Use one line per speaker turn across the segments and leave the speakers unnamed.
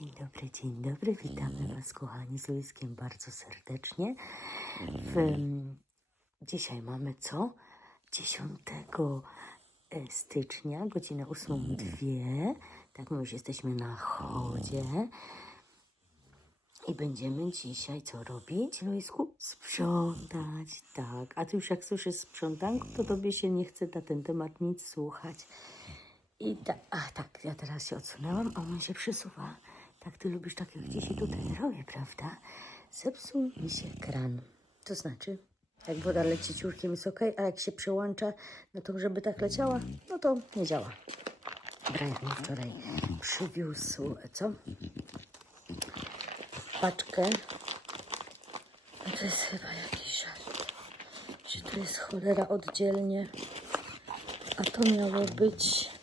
Dzień dobry, dzień dobry. Witamy Was, kochani, z Luiskiem bardzo serdecznie. W, em, dzisiaj mamy co? 10 e, stycznia, godzinę 8.02. Tak, my już jesteśmy na chodzie. I będziemy dzisiaj co robić, Luisku? Sprzątać, tak. A ty już jak słyszysz sprzątanko, to tobie się nie chce na ten temat nic słuchać. I tak, ach tak, ja teraz się odsunęłam, a on się przysuwa. Tak, ty lubisz tak, jak ci się tutaj robi, prawda? Zepsuł mi się kran. To znaczy, jak woda leci ciurkiem jest ok, a jak się przełącza na to, żeby tak leciała, no to nie działa. Brian mi wczoraj przywiózł, co? Paczkę. To jest chyba jakiś żart. Czy to jest cholera oddzielnie? A to miało być...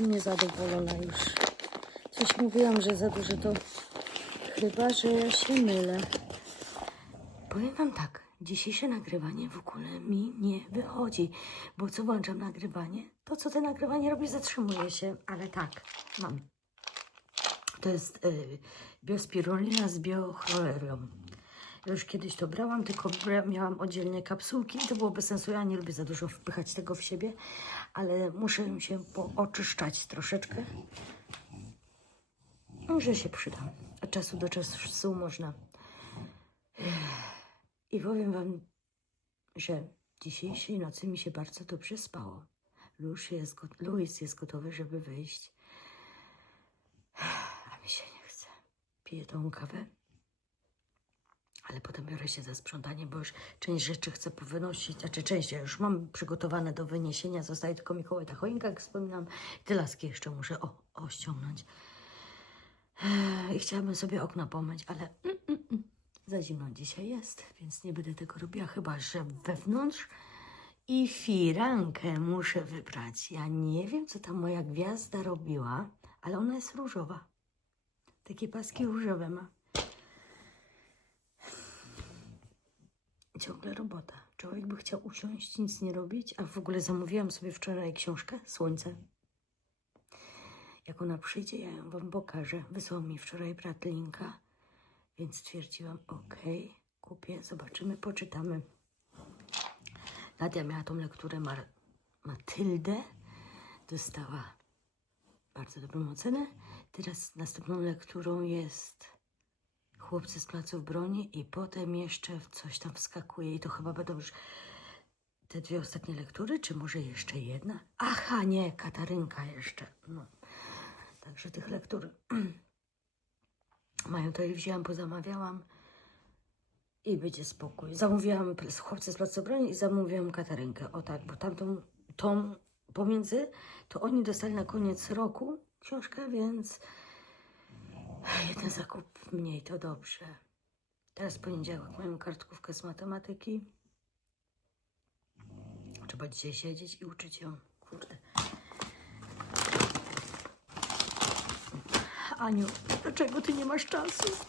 Jestem niezadowolona już. Coś mówiłam, że za dużo to... Chyba, że ja się mylę. Powiem wam tak, dzisiejsze nagrywanie w ogóle mi nie wychodzi, bo co włączam nagrywanie, to co to nagrywanie robi, zatrzymuje się, ale tak, mam. To jest y, biospirulina z biochrolerią. Już kiedyś to brałam, tylko miałam oddzielnie kapsułki i to było bez sensu. Ja nie lubię za dużo wpychać tego w siebie, ale muszę się pooczyszczać troszeczkę. Może się przyda. Od czasu do czasu można. I powiem wam, że dzisiejszej nocy mi się bardzo dobrze spało. Luis jest, Luis jest gotowy, żeby wyjść. A mi się nie chce. Piję tą kawę. Ale potem biorę się za sprzątanie, bo już część rzeczy chcę powynosić. Znaczy część ja już mam przygotowane do wyniesienia. Zostaje tylko Mikołaj ta choinka, jak wspominam. Te laski jeszcze muszę o, o ściągnąć. I chciałabym sobie okna pomyć, ale mm, mm, mm, za zimno dzisiaj jest, więc nie będę tego robiła, chyba że wewnątrz. I firankę muszę wybrać. Ja nie wiem, co ta moja gwiazda robiła, ale ona jest różowa. Takie paski różowe ma. Ciągle robota. Człowiek by chciał usiąść, nic nie robić, a w ogóle zamówiłam sobie wczoraj książkę Słońce. Jak ona przyjdzie, ja ją wam pokażę. Wysłał mi wczoraj brat linka, więc stwierdziłam, okej, kupię, zobaczymy, poczytamy. Nadia miała tą lekturę Mar Matyldę, dostała bardzo dobrą ocenę. Teraz następną lekturą jest Chłopcy z placów broni i potem jeszcze w coś tam wskakuje i to chyba będą już te dwie ostatnie lektury, czy może jeszcze jedna? Aha, nie, Katarynka jeszcze. No. Także tych lektur mają to i wzięłam, pozamawiałam i będzie spokój. Zamówiłam chłopcy z placu broni i zamówiłam Katarynkę. O tak, bo tamtą tą pomiędzy to oni dostali na koniec roku książkę, więc jeden zakup mniej to dobrze. Teraz poniedziałek mają kartkówkę z matematyki. Trzeba dzisiaj siedzieć i uczyć ją. Kurde. Aniu, dlaczego ty nie masz czasu?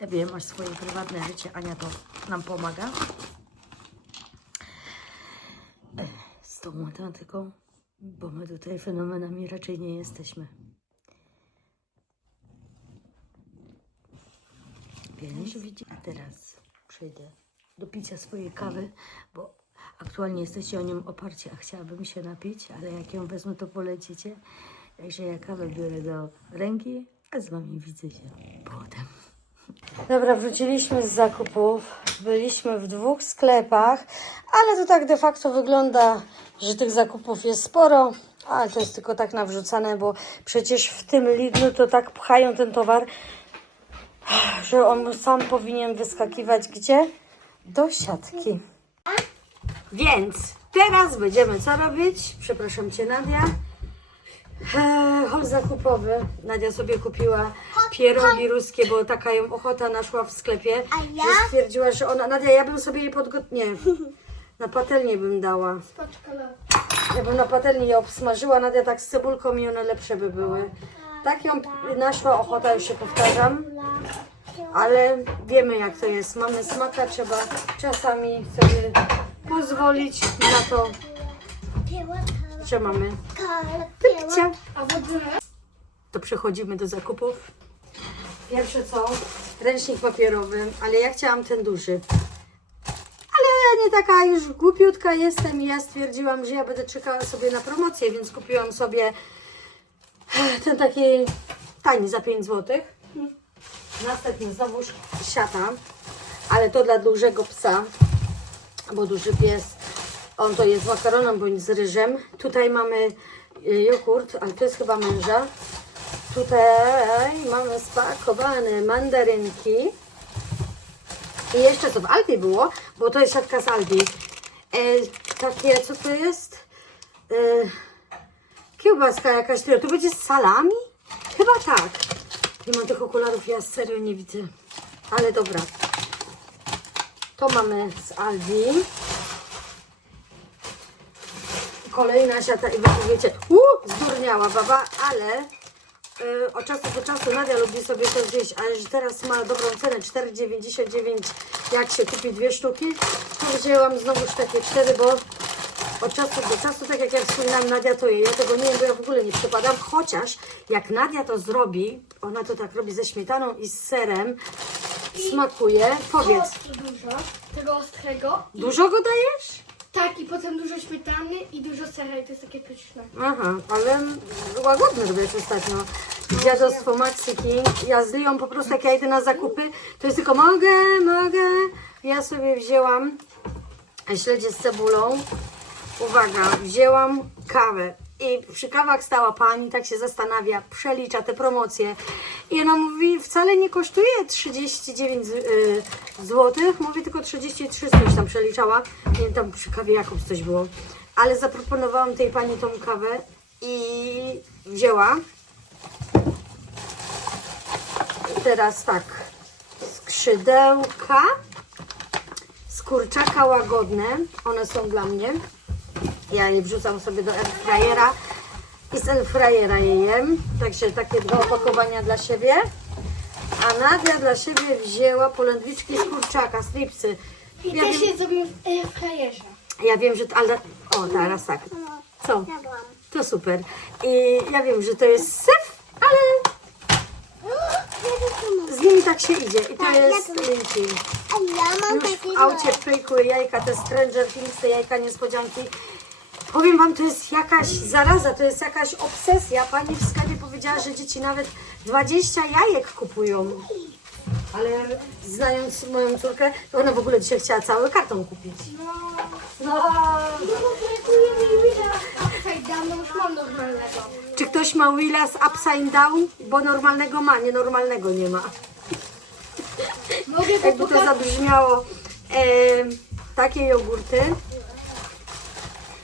Ja wiem, masz swoje prywatne życie. Ania to nam pomaga. Z tą matematyką, bo my tutaj fenomenami raczej nie jesteśmy. Widzi, teraz przejdę do picia swojej kawy, bo aktualnie jesteście o nią oparci, a chciałabym się napić, ale jak ją wezmę, to polecicie. Także ja kawę biorę do ręki, a z wami widzę się potem. Dobra, wróciliśmy z zakupów. Byliśmy w dwóch sklepach, ale to tak de facto wygląda, że tych zakupów jest sporo, ale to jest tylko tak nawrzucane, bo przecież w tym Lidlu to tak pchają ten towar, że on sam powinien wyskakiwać gdzie? Do siatki. Więc teraz będziemy co robić? Przepraszam Cię, Nadia. Eee, hol zakupowy. Nadia sobie kupiła pierogi ruskie, bo taka ją ochota naszła w sklepie,
A ja?
że stwierdziła, że ona... Nadia, ja bym sobie jej podgot... Nie, na patelnię bym dała. Ja bym na patelni je obsmażyła, Nadia tak z cebulką i one lepsze by były. Tak ją naszła ochota, już się powtarzam. Ale wiemy jak to jest. Mamy smaka, trzeba czasami sobie pozwolić na to, że mamy
Picia.
picia.
A woda To przechodzimy do zakupów. Pierwsze co? Ręcznik papierowy, ale ja chciałam ten duży. Ale ja nie taka już głupiutka jestem i ja stwierdziłam, że ja będę czekała sobie na promocję, więc kupiłam sobie ten taki tani za 5 zł. Następny znowuż siata, ale to dla dużego psa, bo duży pies, on to jest z makaronem bądź z ryżem. Tutaj mamy y, jogurt, ale to jest chyba męża. Tutaj mamy spakowane mandarynki. I jeszcze co w Aldi było, bo to jest siatka z Aldi. E, takie, co to jest? E, kiełbaska jakaś, która tu będzie z salami? Chyba tak. Nie mam tych okularów, ja serio nie widzę. Ale dobra. To mamy z Aldi. Kolejna siata i wy powiecie, zdurniała baba, ale y, od czasu do czasu Nadia lubi sobie to zjeść, ale że teraz ma dobrą cenę 4,99 jak się kupi dwie sztuki, to wzięłam znowuż takie cztery, bo od czasu do czasu, tak jak ja wspominałam, Nadia to je, ja tego nie wiem, bo ja w ogóle nie przepadam, chociaż jak Nadia to zrobi, ona to tak robi ze śmietaną i z serem, smakuje, powiedz,
Ostro dużo, tego ostrego.
dużo go dajesz?
Tak, i potem dużo śmietany i dużo sera i to jest takie pyszne.
Aha, ale łagodny robisz ostatnio. Dziadostwo Maxi King. Ja z Lią po prostu jak ja idę na zakupy, to jest tylko mogę, mogę. Ja sobie wzięłam śledzie z cebulą. Uwaga, wzięłam kawę. I przy kawach stała pani, tak się zastanawia, przelicza te promocje. I ona mówi, wcale nie kosztuje 39 zł, mówi tylko 33 coś tam przeliczała. Nie wiem, tam przy kawie jakąś coś było. Ale zaproponowałam tej pani tą kawę i wzięła. Teraz tak, skrzydełka z kurczaka łagodne, one są dla mnie. Ja je wrzucam sobie do airfryera i z airfryera je jem. Także takie dwa opakowania dla siebie. A Nadia dla siebie wzięła polędwiczki z kurczaka, stripsy.
I
Ja
też
wiem,
je zrobimy w e, frajerze.
ja wiem, że... Ale... O, teraz tak. Co? To super. I ja wiem, że to jest syf, ale z nimi tak się idzie. I to
Tak,
jest linki.
A ja mam
Już w aucie wklejkły jajka, te Stranger Things, te jajka niespodzianki. Powiem Wam, to jest jakaś zaraza, to jest jakaś obsesja. Pani w sklepie powiedziała, że dzieci nawet 20 jajek kupują. Ale znając moją córkę, to ona w ogóle dzisiaj chciała cały karton kupić.
No,
No.
no.
Czy ktoś ma Willa z upside down? Bo normalnego ma, nienormalnego nie ma.
Mogę
Jakby to zabrzmiało. E, takie jogurty.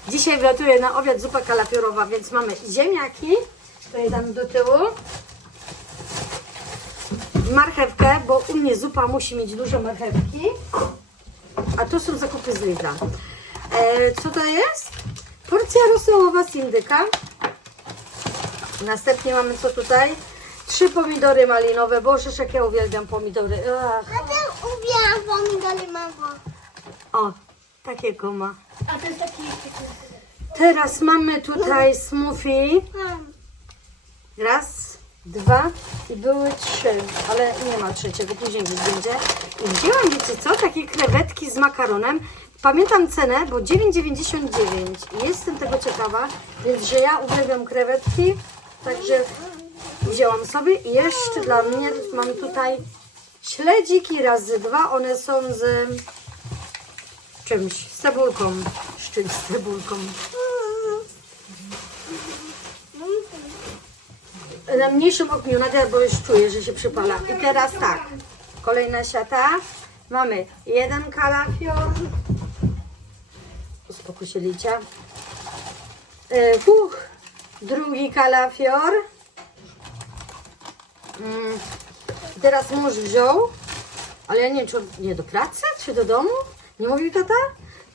Dzisiaj wlatuje na obiad zupa kalafiorowa, więc mamy ziemniaki. Tutaj dam do tyłu. Marchewkę, bo u mnie zupa musi mieć dużo marchewki. A to są zakupy z Lidla. E, co to jest? Porcja rosołowa z indyka. Następnie mamy co tutaj? Trzy pomidory malinowe. Boże, jak ja uwielbiam pomidory. Ach.
Ja też uwielbiam pomidory mango.
O, takiego ma.
A to jest taki...
Teraz mamy tutaj smoothie.
Mam.
Raz, dwa i były trzy, ale nie ma trzeciego, później będzie. I wzięłam, wiecie co, takie krewetki z makaronem. Pamiętam cenę, bo 9,99. I Jestem tego ciekawa, więc że ja uwielbiam krewetki, także wzięłam sobie. I jeszcze dla mnie mam tutaj śledziki razy dwa. One są z czymś, z cebulką. Z czymś, z cebulką. Na mniejszym ogniu, Nadia, bo już czuję, że się przypala. I teraz tak, kolejna siata. Mamy jeden kalafior. Uspokój się, Licia. Uch, drugi kalafior. Mm, teraz mąż wziął, ale ja nie wiem, czy nie do pracy, czy do domu? Nie mówił tata?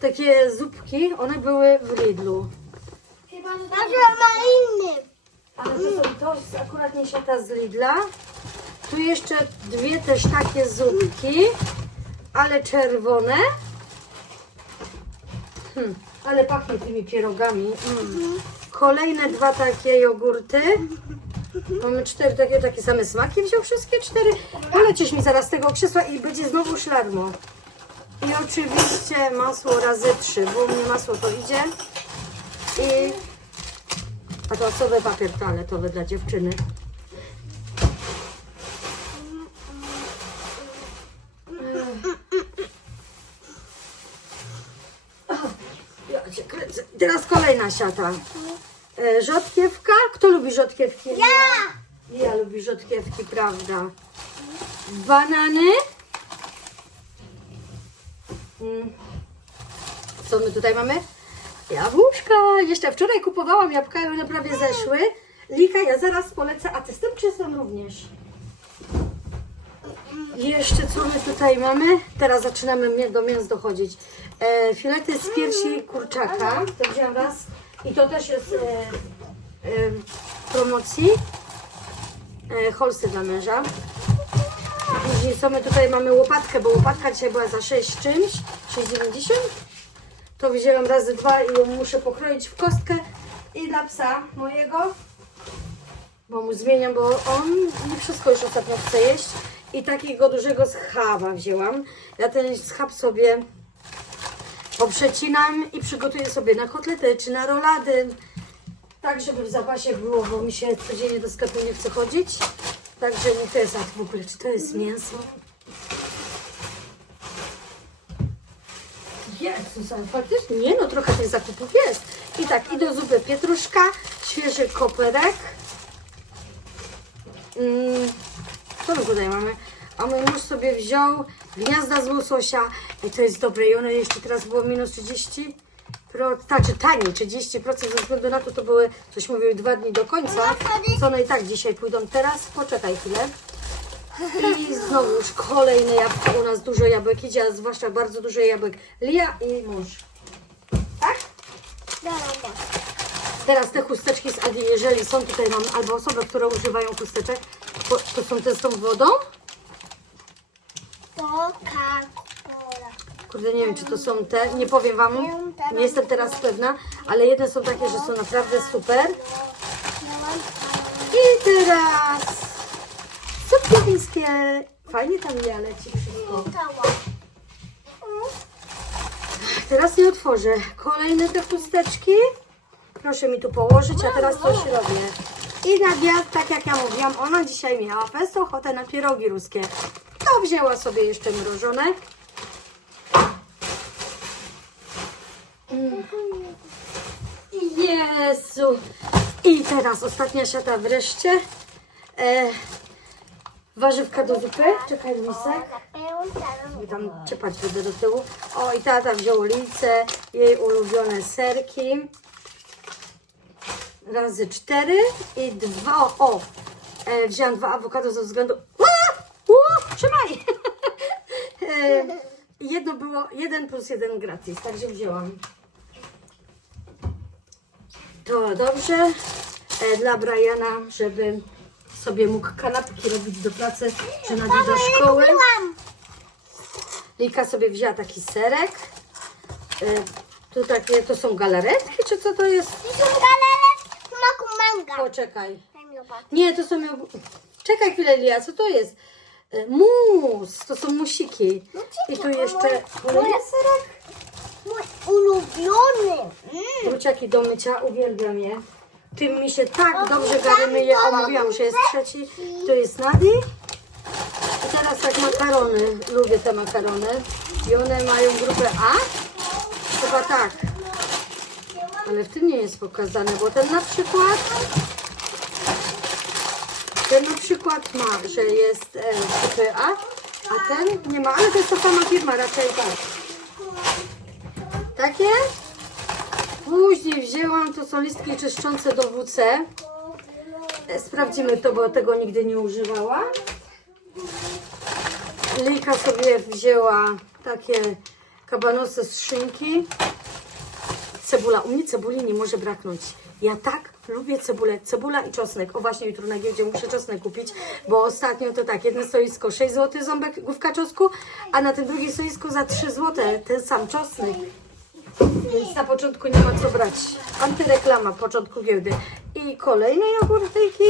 Takie zupki, one były w Lidlu.
Chyba no
Może ma inny.
Ale to, są, to jest akurat nie siata z Lidla. Tu jeszcze dwie też takie zupki, ale czerwone. Hmm, ale pachnie tymi pierogami. Mm. Kolejne dwa takie jogurty. Mamy cztery takie, takie same smaki. Wziął wszystkie cztery. Polecisz mi zaraz z tego krzesła i będzie znowu szlarmo. I oczywiście masło razy trzy, bo u mnie masło to idzie. I atlasowy papier toaletowy dla dziewczyny. Ja cię kręcę. Teraz kolejna siata. E, rzodkiewka. Kto lubi rzodkiewki? Ja! Ja lubię rzodkiewki, prawda? Banany. Mm. Co my tutaj mamy? Jabłuszka. Jeszcze wczoraj kupowałam jabłka i one prawie zeszły. Lika, ja zaraz polecę. A ty z tym czy z również? Jeszcze co my tutaj mamy? Teraz zaczynamy do mięs dochodzić. E, filety z piersi kurczaka. To wziąłem raz. I to też jest e, e, promocji. E, holsy dla męża. Później co my tutaj mamy łopatkę, bo łopatka dzisiaj była za 6 czymś. 6,90. To wziąłem razy dwa i ją muszę pokroić w kostkę. I dla psa mojego bo mu zmieniam, bo on nie wszystko już ostatnio chce jeść. I takiego dużego schawa wzięłam. Ja ten schab sobie poprzecinam i przygotuję sobie na kotlety czy na rolady. Tak, żeby w zapasie było, bo mi się codziennie do sklepu nie chce chodzić. Także jest, a w ogóle, czy to jest mięso? Jezus, ale faktycznie, nie no, trochę tych zakupów jest. I tak, i do zupy pietruszka, świeży koperek. Mm, co my tutaj mamy? A mój mąż sobie wziął gniazda z łososia. I to jest dobre. I one jeszcze teraz było minus 30. Znaczy taniej, 30% ze względu na to, to były, coś mówił, dwa dni do końca. Co one i tak dzisiaj pójdą teraz. Poczekaj chwilę. I znowu już kolejne jabłka. U nas dużo jabłek idzie, a zwłaszcza bardzo dużo jabłek. Lia i mąż. Tak? Teraz te chusteczki z Adi, jeżeli są tutaj, mam albo osoby, które używają chusteczek, bo to są te z tą wodą.
Coca-Cola.
Kurde, nie wiem, czy to są te, nie powiem Wam, nie jestem teraz pewna, ale jedne są takie, że są naprawdę super. I teraz supki chińskie. Fajnie tam ja leci wszystko. Teraz nie otworzę. Kolejne te chusteczki. Proszę mi tu położyć, a teraz coś robię. I na obiad, tak jak ja mówiłam, ona dzisiaj miała fest ochotę na pierogi ruskie. To wzięła sobie jeszcze mrożone. Mm. Jezu. I teraz ostatnia siata wreszcie. E, warzywka do zupy. Czekaj, lisek. I tam ciepać będę do tyłu. O, i tata wziął licę, jej ulubione serki. Razy cztery i dwa, o, e, wziąłem dwa awokado ze względu... Trzymaj! e, jedno było, jeden plus jeden gratis, także wzięłam. To dobrze e, dla Briana, żeby sobie mógł kanapki robić do pracy, czy na do szkoły. Lika sobie wzięła taki serek. E, tu takie, to są galaretki, czy co to jest?
To są galery smaku manga.
Poczekaj. Nie, to są... Czekaj chwilę, Lia, co to jest? E, Mus, to są musiki. I tu jeszcze kolejny serek.
Mój ulubiony. Mm.
Druciaki do mycia, uwielbiam je. Tym mi się tak dobrze gary myje. O, mówiłam, że jest trzeci. Tu jest Nadi. I teraz tak makarony. Lubię te makarony. I one mają grupę A? Chyba tak. Ale w tym nie jest pokazane, bo ten na przykład... Ten na przykład ma, że jest e, grupy A, a ten nie ma, ale to jest ta sama firma, raczej tak. Takie? Później wzięłam, to są listki czyszczące do WC. E, Sprawdzimy to, bo tego nigdy nie używałam. Lika sobie wzięła takie kabanosy z szynki. Cebula. U mnie cebuli nie może braknąć. Ja tak lubię cebulę. Cebula i czosnek. O właśnie, jutro na giełdzie muszę czosnek kupić, bo ostatnio to tak, jedno stoisko 6 zł ząbek, główka czosnku, a na tym drugim stoisku za 3 zł ten sam czosnek. Więc na początku nie ma co brać. Antyreklama początku giełdy. I kolejne jogurtyki.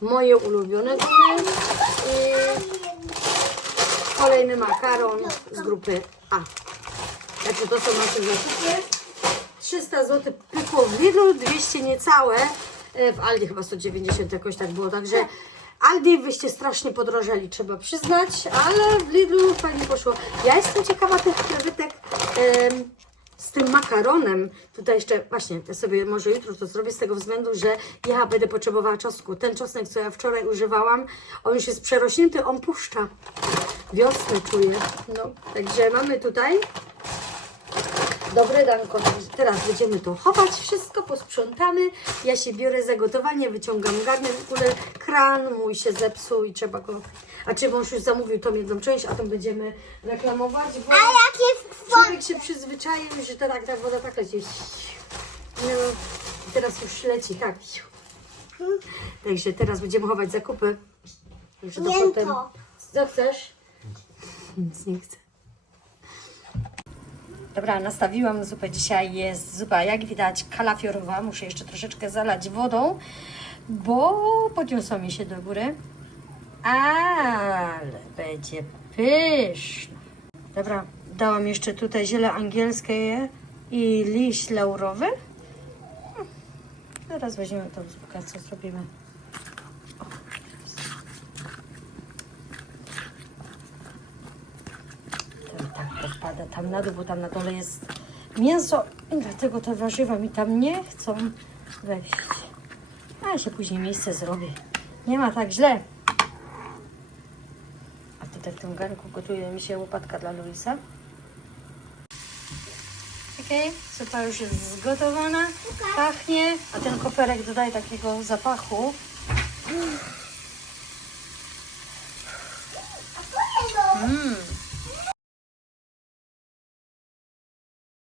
Moje ulubione gumy. I kolejny makaron z grupy A. Znaczy to są nasze zakupy. 300 zł pykło w Lidlu, 200 niecałe. E, W Aldi chyba 190 jakoś tak było, także Aldi wyście strasznie podrożeli, trzeba przyznać, ale w Lidlu fajnie poszło. Ja jestem ciekawa tych krewetek z tym makaronem. Tutaj jeszcze, właśnie, ja sobie może jutro to zrobię z tego względu, że ja będę potrzebowała czosnku. Ten czosnek, co ja wczoraj używałam, on już jest przerośnięty, on puszcza. Wiosnę czuję. No, także mamy tutaj Dobre danko. Teraz będziemy to chować, wszystko posprzątamy. Ja się biorę za gotowanie, wyciągam garnek, w ogóle kran mój się zepsuł i trzeba go... A czy mąż już zamówił tą jedną część, a tą będziemy reklamować, bo
A jakie
człowiek się przyzwyczaił, że to tak, ta woda tak leci. No, teraz już leci, tak. Także teraz będziemy chować zakupy. Także to
Mięto.
potem... Co chcesz? Nic nie chcę. Dobra, nastawiłam zupę. Dzisiaj jest zupa, jak widać, kalafiorowa. Muszę jeszcze troszeczkę zalać wodą, bo podniosła mi się do góry. Ale będzie pyszna. Dobra, dałam jeszcze tutaj ziele angielskie i liść laurowy. Hmm, Teraz weźmiemy tą zupkę, co zrobimy. To i tak to wpada tam na dół, bo tam na dole jest mięso i dlatego te warzywa mi tam nie chcą wejść. A ja się później miejsce zrobię. Nie ma tak źle. A tutaj w tym garnku gotuje mi się łopatka dla Luisa. Okej, zupa już jest zgotowana, pachnie, a ten koperek dodaje takiego zapachu.